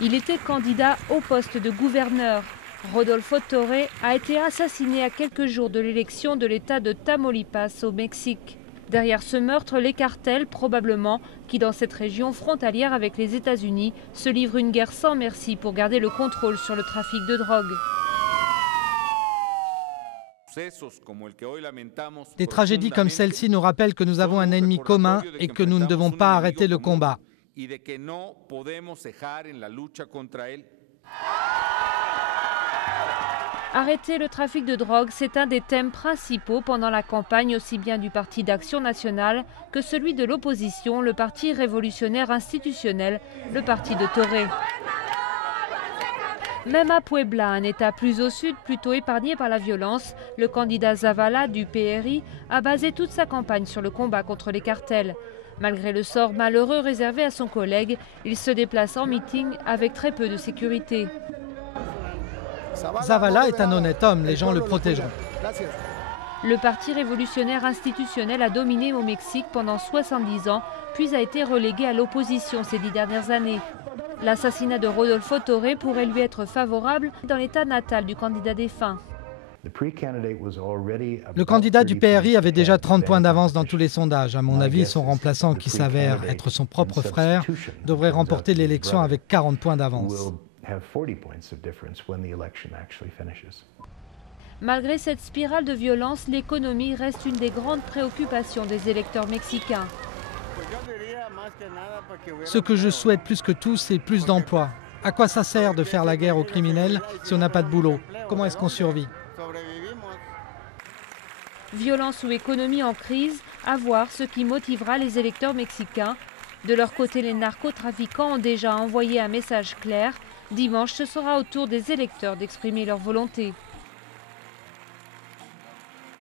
Il était candidat au poste de gouverneur. Rodolfo Torre a été assassiné à quelques jours de l'élection de l'État de Tamaulipas au Mexique. Derrière ce meurtre, les cartels, probablement, qui dans cette région frontalière avec les États-Unis, se livrent une guerre sans merci pour garder le contrôle sur le trafic de drogue. Des tragédies comme celle-ci nous rappellent que nous avons un ennemi commun et que nous ne devons pas arrêter le combat. Arrêter le trafic de drogue, c'est un des thèmes principaux pendant la campagne aussi bien du Parti d'Action nationale que celui de l'opposition, le Parti révolutionnaire institutionnel, le Parti de Torre. Même à Puebla, un État plus au sud, plutôt épargné par la violence, le candidat Zavala du PRI a basé toute sa campagne sur le combat contre les cartels. Malgré le sort malheureux réservé à son collègue, il se déplace en meeting avec très peu de sécurité. Zavala est un honnête homme, les gens le protégeront. Le Parti révolutionnaire institutionnel a dominé au Mexique pendant 70 ans, puis a été relégué à l'opposition ces 10 dernières années. L'assassinat de Rodolfo Torre pourrait lui être favorable dans l'état natal du candidat défunt. Le candidat du PRI avait déjà 30 points d'avance dans tous les sondages. À mon avis, son remplaçant, qui s'avère être son propre frère, devrait remporter l'élection avec 40 points d'avance. Malgré cette spirale de violence, l'économie reste une des grandes préoccupations des électeurs mexicains. Ce que je souhaite plus que tout, c'est plus d'emplois. À quoi ça sert de faire la guerre aux criminels si on n'a pas de boulot? Comment est-ce qu'on survit? Violence ou économie en crise, à voir ce qui motivera les électeurs mexicains. De leur côté, les narcotrafiquants ont déjà envoyé un message clair. Dimanche, ce sera au tour des électeurs d'exprimer leur volonté.